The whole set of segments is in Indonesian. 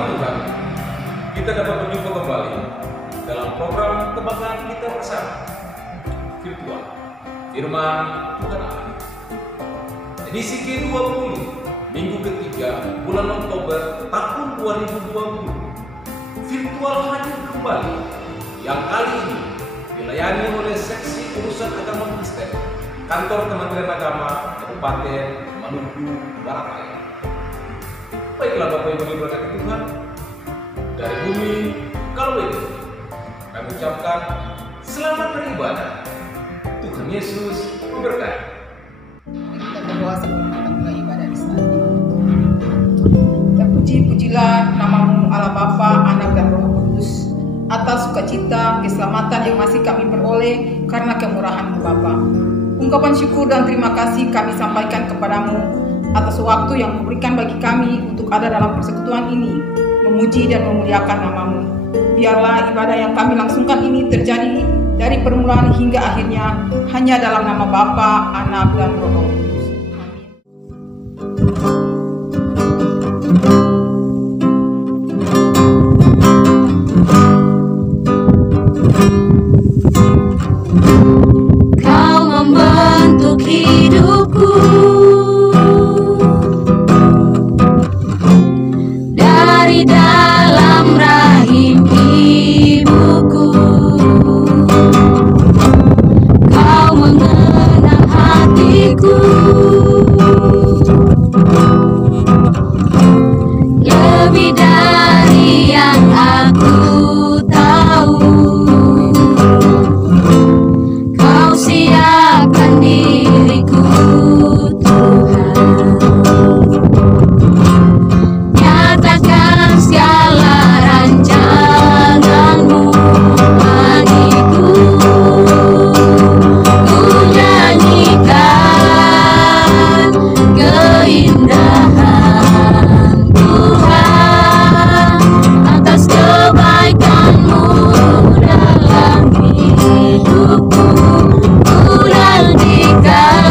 firman Tuhan, kita dapat berjumpa kembali dalam program kebanggaan kita bersama virtual Firman Tuhan Allah. Edisi ke-20, minggu ketiga bulan Oktober tahun 2020. Virtual hadir kembali, yang kali ini dilayani oleh seksi urusan agama Kristen kantor Kementerian Agama Kabupaten Maluku Barat Raya. Baiklah Bapak Ibu diberkati Tuhan, dari bumi kalau itu kami ucapkan selamat beribadah. Tuhan Yesus memberkati. Kita berdoa sebelum kita mulai ibadah di saat ini. Terpuji-pujilah namamu Allah Bapa, Anak dan Roh Kudus, atas sukacita, keselamatan yang masih kami peroleh karena kemurahan-Mu Bapa. Ungkapan syukur dan terima kasih kami sampaikan kepadamu atas waktu yang memberikan bagi kami untuk ada dalam persekutuan ini, memuji dan memuliakan namamu. Biarlah ibadah yang kami langsungkan ini terjadi dari permulaan hingga akhirnya hanya dalam nama Bapa, Anak dan Roh Kudus. Amin. Kau membentuk hidupku dari dalam rahim ibuku. Kau mengenal hatiku lebih dari yang aku tahu. Kau siapkan diriku Tuhan, nyatakan segala rancangan-Mu bagiku. Ku nyanyikan keindahan Tuhan atas kebaikan-Mu dalam hidupku. Ku nantikan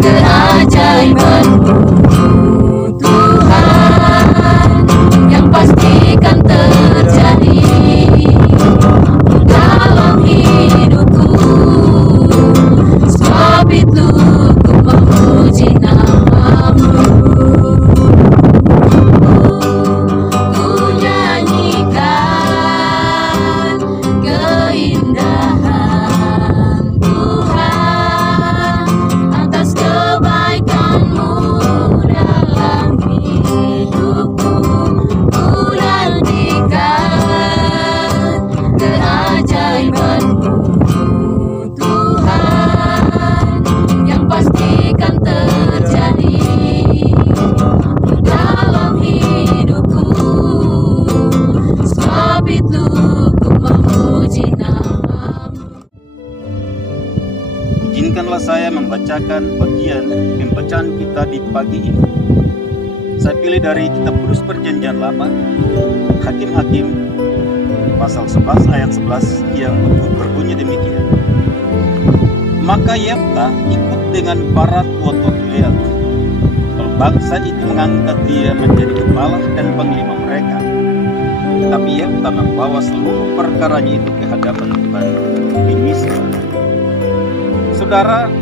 keajaiban-Mu Tuhan, yang pastikan terjadi dalam hidupku. Sebab itu ku memuji nama-Mu. Ku nyanyikan keindahan Tuhan atas kebaikan-Mu dalam hidupku. Ku nantikan keajaiban-Mu Tuhan, yang pastikan terjadi dalam hidupku. Sebab itu ku memuji nama-Mu. Izinkanlah saya membacakan bagian pembacaan kita di pagi ini. Saya pilih dari kitab Kudus Perjanjian Lama, Hakim-Hakim, pasal 11 ayat 11 yang berbunyi demikian. Maka Yeftah ikut dengan para tua-tua Gilead. Kalau bangsa itu mengangkat dia menjadi kepala dan panglima mereka. Tetapi Yeftah membawa seluruh perkaranya itu ke hadapan Tuhan di Mispa. Saudara,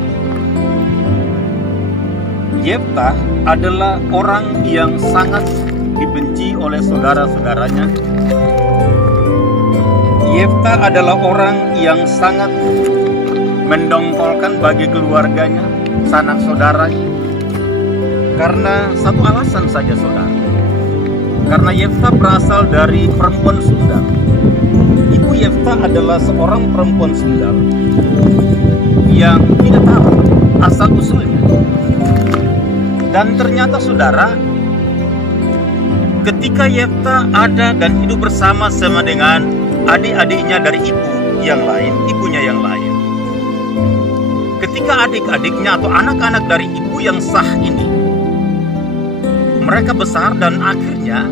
Yeftah adalah orang yang sangat dibenci oleh saudara-saudaranya. Yeftah adalah orang yang sangat mendongkolkan bagi keluarganya, sanak saudaranya. Karena satu alasan saja saudara. Karena Yeftah berasal dari perempuan Sundal. Ibu Yeftah adalah seorang perempuan Sundal yang tidak tahu asal usulnya. Dan ternyata saudara, ketika Yeftah ada dan hidup bersama dengan adik-adiknya dari ibunya yang lain. Ketika adik-adiknya atau anak-anak dari ibu yang sah ini, mereka besar dan akhirnya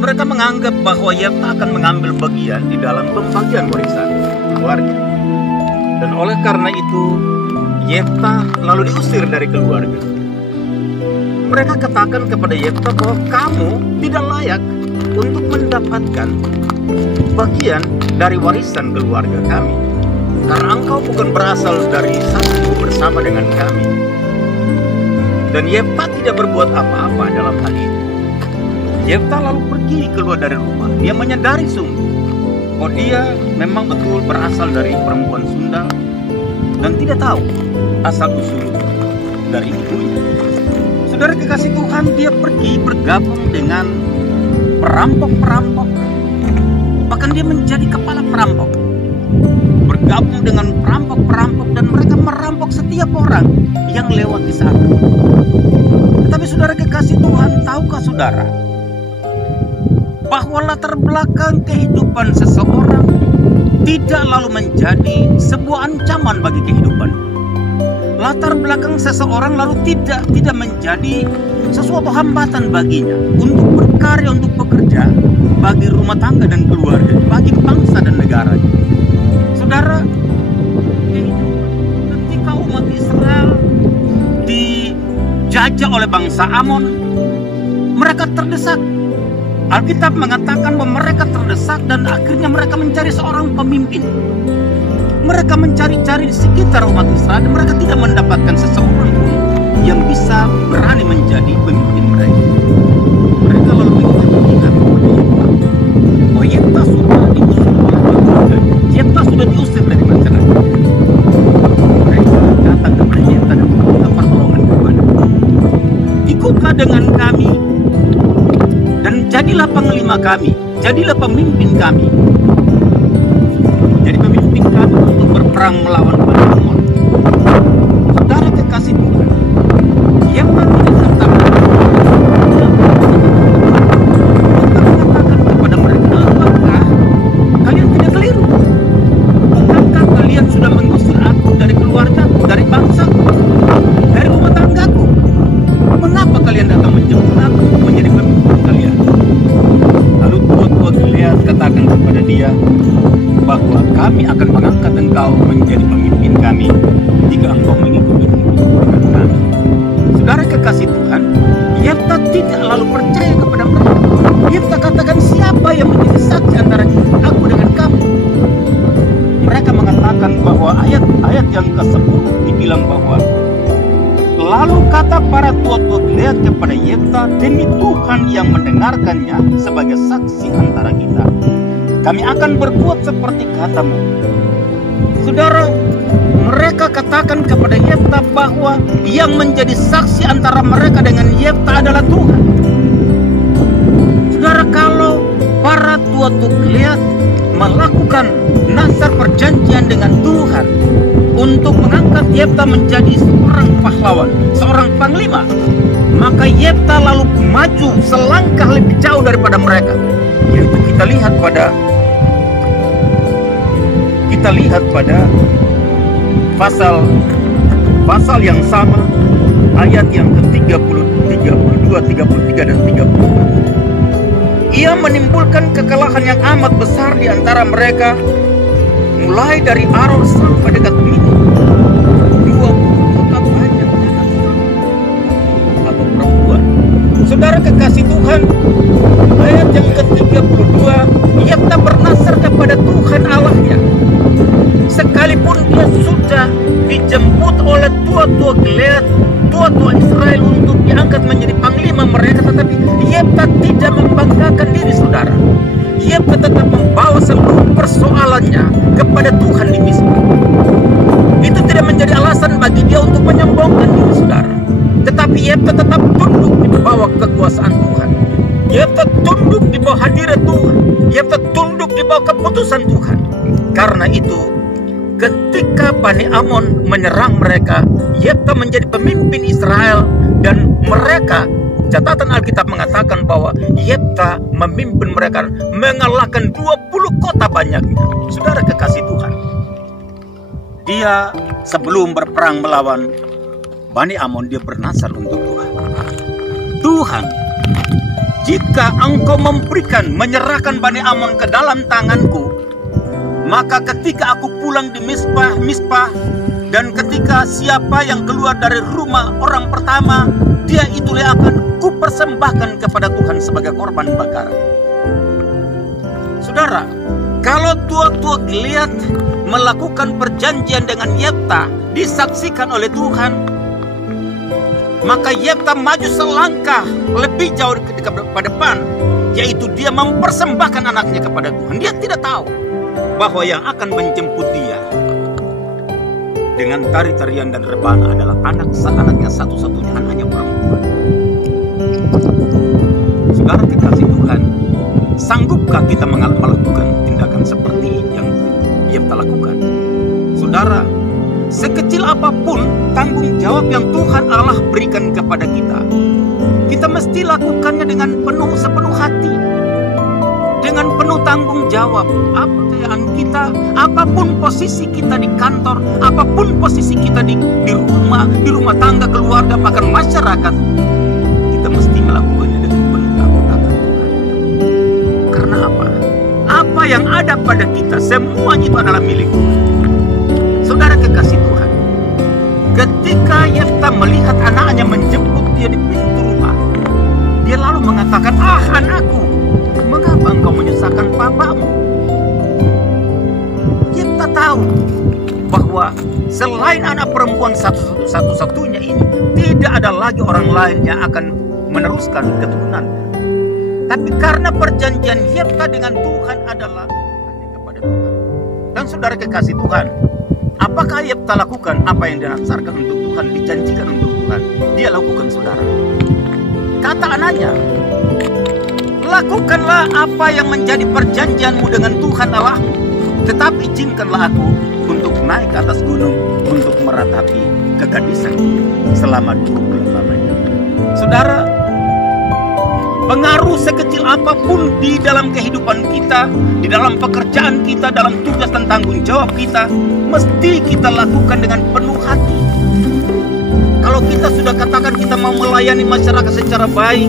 mereka menganggap bahwa Yeftah akan mengambil bagian di dalam pembagian warisan keluarga. Dan oleh karena itu, Yeftah lalu diusir dari keluarga. mereka katakan kepada Yefta bahwa kamu tidak layak untuk mendapatkan bagian dari warisan keluarga kami, karena engkau bukan berasal dari satu suku bersama dengan kami. Dan Yefta tidak berbuat apa-apa dalam hal ini. Yefta lalu pergi keluar dari rumah. Dia menyadari sungguh bahwa dia memang betul berasal dari perempuan Sunda dan tidak tahu asal-usul dari ibunya. Saudara kekasih Tuhan, dia pergi bergabung dengan perampok-perampok. Bahkan dia menjadi kepala perampok. Bergabung dengan perampok-perampok dan mereka merampok setiap orang yang lewat di sana. Tetapi saudara kekasih Tuhan, tahukah saudara bahwa latar belakang kehidupan seseorang tidak lalu menjadi sebuah ancaman bagi kehidupan. Latar belakang seseorang lalu tidak menjadi sesuatu hambatan baginya untuk berkarya, untuk bekerja bagi rumah tangga dan keluarga, bagi bangsa dan negara. Saudara, ketika umat Israel dijajah oleh bangsa Amon, mereka terdesak. Alkitab mengatakan bahwa mereka terdesak dan akhirnya mereka mencari seorang pemimpin. Mereka mencari-cari di sekitar umat Israel dan mereka tidak mendapatkan seseorang pun yang bisa berani menjadi pemimpin mereka. Mereka lalu mengingat bahwa Yefta sudah diusir oleh keluarga. Yefta sudah diusir dari masyarakat. Mereka datang kepada Yefta dan meminta pertolongan kepada. Ikutlah dengan kami dan jadilah panglima kami, jadilah pemimpin kami. Jadi pemimpin kami untuk berperang melawan Bani Amon. Saudara kekasih Tuhan, Yefta tidak serta mengatakan kepada mereka, apakah kalian tidak keliru? Bukankah kalian sudah mengusir aku dari keluargaku, dari bangsaku, dari rumah tanggaku? Mengapa kalian datang menjemput aku menjadi pemimpin kalian? Lalu tua-tua Gilead katakan kepada dia bahwa kami akan mengangkat engkau menjadi pemimpin kami jika engkau mengikuti dengan kami. Saudara kekasih Tuhan, Yefta tidak lalu percaya kepada mereka. Yefta katakan, siapa yang menjadi saksi antara aku dengan kamu? Mereka mengatakan bahwa ayat yang ke-10 dibilang bahwa lalu kata para tua-tua Gilead kepada Yefta, demi Tuhan yang mendengarkannya sebagai saksi antara kita, kami akan berbuat seperti katamu. Saudara, mereka katakan kepada Yefta bahwa yang menjadi saksi antara mereka dengan Yefta adalah Tuhan. Saudara, kalau para tua-tua Gilead melakukan nazar perjanjian dengan Tuhan untuk mengangkat Yefta menjadi seorang pahlawan, seorang panglima, maka Yefta lalu maju selangkah lebih jauh daripada mereka. Yaitu kita lihat pada pasal yang sama, ayat yang ke-30, 32, 33 dan 34. Ia menimbulkan kekalahan yang amat besar di antara mereka, mulai dari Aroer sampai dekat Mini. 20 kota banyak anak atau perempuan. Saudara kekasih Tuhan, ayat yang ke-32, Yefta bernasar kepada Tuhan Allahnya. Sekalipun dia sudah dijemput oleh tua-tua Gilead, tua-tua Israel untuk diangkat menjadi panglima mereka, tetapi Yefta tidak membanggakan diri, saudara. Yefta tetap membawa seluruh persoalannya kepada Tuhan di Mizpah. Itu tidak menjadi alasan bagi dia untuk menyombongkan diri, saudara. Tetapi Yefta tetap tunduk di bawah kekuasaan Tuhan. Yefta tunduk di bawah hadirat Tuhan. Yefta tunduk di bawah keputusan Tuhan. Karena itu, ketika Bani Amon menyerang mereka, Yefta menjadi pemimpin Israel dan mereka, catatan Alkitab mengatakan bahwa Yefta memimpin mereka mengalahkan 20 kota banyaknya. Saudara kekasih Tuhan, dia sebelum berperang melawan Bani Amon, dia bernazar untuk Tuhan. Tuhan, jika engkau menyerahkan Bani Amon ke dalam tanganku, maka ketika aku pulang di Mizpah, Dan ketika siapa yang keluar dari rumah orang pertama, dia itulah akan kupersembahkan kepada Tuhan sebagai korban bakaran. Saudara, kalau tua-tua Gilead melakukan perjanjian dengan Yefta, disaksikan oleh Tuhan, maka Yefta maju selangkah lebih jauh ke depan, yaitu dia mempersembahkan anaknya kepada Tuhan. Dia tidak tahu bahwa yang akan menjemput dia dengan tari-tarian dan rebana adalah anaknya satu-satunya, anaknya perempuan. Saudara kekasih Tuhan, sanggupkah kita melakukan tindakan seperti yang Yefta lakukan? Saudara, sekecil apapun tanggung jawab yang Tuhan Allah berikan kepada kita, kita mesti lakukannya dengan sepenuh hati, dengan penuh tanggung jawab. Apa pekerjaan kita, apapun posisi kita di kantor, apapun posisi kita di rumah tangga, keluarga, bahkan masyarakat, kita mesti melakukannya dengan penuh takut akan Tuhan. Karena apa? Apa yang ada pada kita, semuanya itu adalah milik Tuhan. Saudara kekasih Tuhan, ketika Yefta melihat anaknya menjemput dia di pintu rumah, dia lalu mengatakan, anakku, mengapa engkau menyusahkan papamu? Yefta tahu bahwa selain anak perempuan satu-satunya ini, tidak ada lagi orang lain yang akan meneruskan keturunan. Tapi karena perjanjian Yefta dengan Tuhan adalah hanya kepada Tuhan. Dan saudara kekasih Tuhan, apakah Yefta lakukan apa yang didasarkan untuk Tuhan, dijanjikan untuk Tuhan? Dia lakukan, saudara. Kata anaknya, lakukanlah apa yang menjadi perjanjianmu dengan Tuhan Allahmu, tetapi izinkanlah aku untuk naik ke atas gunung untuk meratapi kegadisan selama 2 bulan lamanya. Saudara, pengaruh sekecil apapun di dalam kehidupan kita, di dalam pekerjaan kita, dalam tugas dan tanggung jawab kita, mesti kita lakukan dengan penuh hati. Kalau kita sudah katakan kita mau melayani masyarakat secara baik,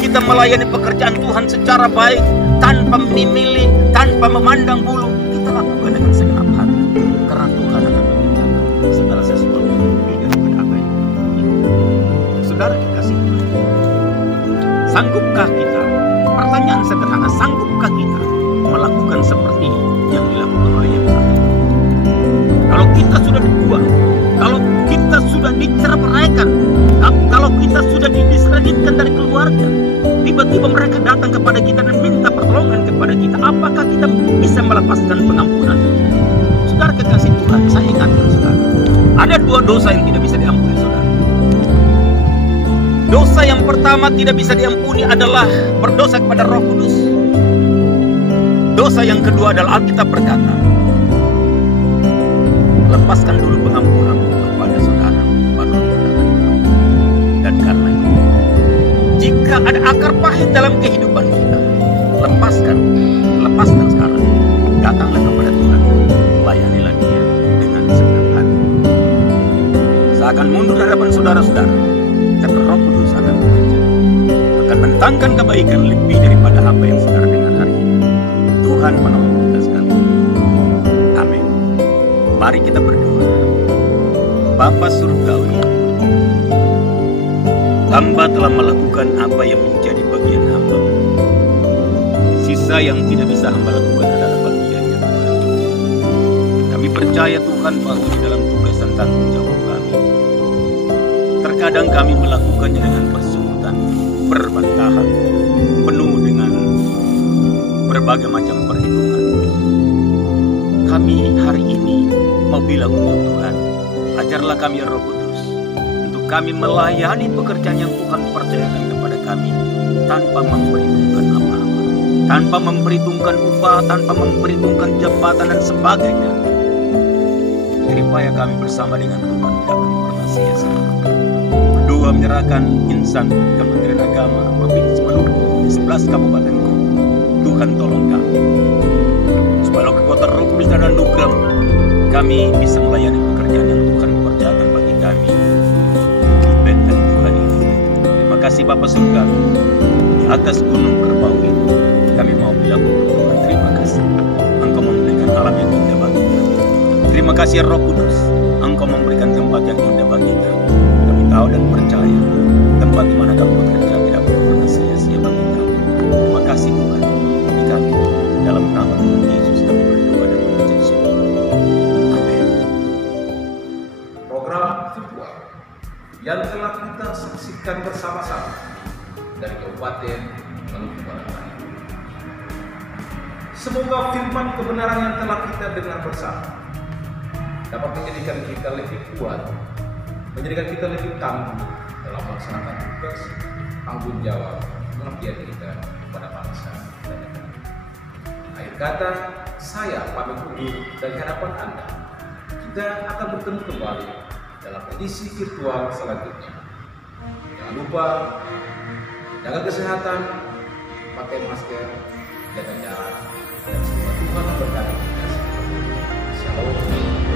kita melayani pekerjaan Tuhan secara baik, tanpa memilih, tanpa memandang bulu, kita lakukan dengan segenap hati. Karena Tuhan akan menyediakan segala sesuatu lebih daripada apa yang kita punya. Saudara kekasih Tuhan, sanggupkah kita? Pertanyaan sederhana, sanggupkah kita melakukan seperti yang dilakukan oleh Yefta? Kalau kita sudah dibuang, kalau kita sudah diceraikan, kalau kita sudah didiskreditkan dari keluarga, tiba-tiba mereka datang kepada kita dan minta pertolongan kepada kita, apakah kita bisa melepaskan pengampunan? Saudara kekasih Tuhan, saya ingatkan saudara, ada 2 dosa yang tidak bisa diampuni, saudara. Dosa yang pertama tidak bisa diampuni adalah berdosa kepada Roh Kudus. Dosa yang kedua adalah Alkitab berkata, lepaskan dulu pengampunanmu kepada saudara, baru aku datang. Dan karena itu, jika ada akar pahit dalam kehidupan kita, lepaskan sekarang. Datanglah kepada Tuhan, layanilah Dia dengan segenap hati. Saya akan mundur di hadapan saudara-saudara, tapi Roh Kudus akan bekerja, akan mendatangkan kebaikan lebih daripada apa yang saudara dengar hari ini. Tuhan menolong kita sekalian. Amin. Mari kita berdoa. Bapa Surgawi, hamba telah melakukan apa yang menjadi bagian hamba. Sisa yang tidak bisa hamba lakukan adalah bagiannya Tuhan. Kami percaya Tuhan bahwa di dalam tugas dan tanggung jawab kami, terkadang kami melakukannya dengan bersungguh-sungguh, berbantahan, penuh dengan berbagai macam perhitungan. Kami hari ini mau bilang untuk Tuhan, ajarlah kami Roh Kudus, untuk kami melayani pekerjaan yang Tuhan percayakan kepada kami, tanpa memperhitungkan apa-apa, tanpa memperhitungkan upah, tanpa memperhitungkan jabatan dan sebagainya. Kiranya kami bersama dengan Tuhan tidak akan pernah sia-sia. Berdoa menyerahkan insan Kementerian Agama Provinsi Maluku di 11 kabupaten kota. Tuhan tolong kami, supaya kekuatan Roh Kudus dan anugerah kami bisa melayani pekerjaan yang Tuhan percayakan bagi kami di benteng Tuhan ini. Terima kasih Bapa Surga, di atas gunung kerbau ini kami mau bilang untuk Tuhan terima kasih. Engkau memberikan alam yang indah bagi kami. Terima kasih Roh Kudus, Engkau Engkau memberikan tempat yang indah bagi kami. Kami tahu dan percaya tempat di mana kami bekerja tidak pernah sia-sia bagi kami. Terima kasih Tuhan bagi kami. Dalam nama Tuhan Yesus kami berdoa dan mengucap syukur. Amin. Program virtual yang telah kita saksikan bersama-sama dari Kabupaten Maluku Barat. Semoga firman kebenaran yang telah kita dengar bersama dapat menjadikan kita lebih kuat, menjadikan kita lebih tangguh dalam melaksanakan tugas tanggung jawab pengabdian kita kepada bangsa dan negara. Akhir kata, saya pamit undur dari hadapan Anda. Kita akan bertemu kembali dalam edisi virtual selanjutnya. Jangan lupa jaga kesehatan, pakai masker, jaga jarak, dan semoga Tuhan memberkati kita semua. Shalom.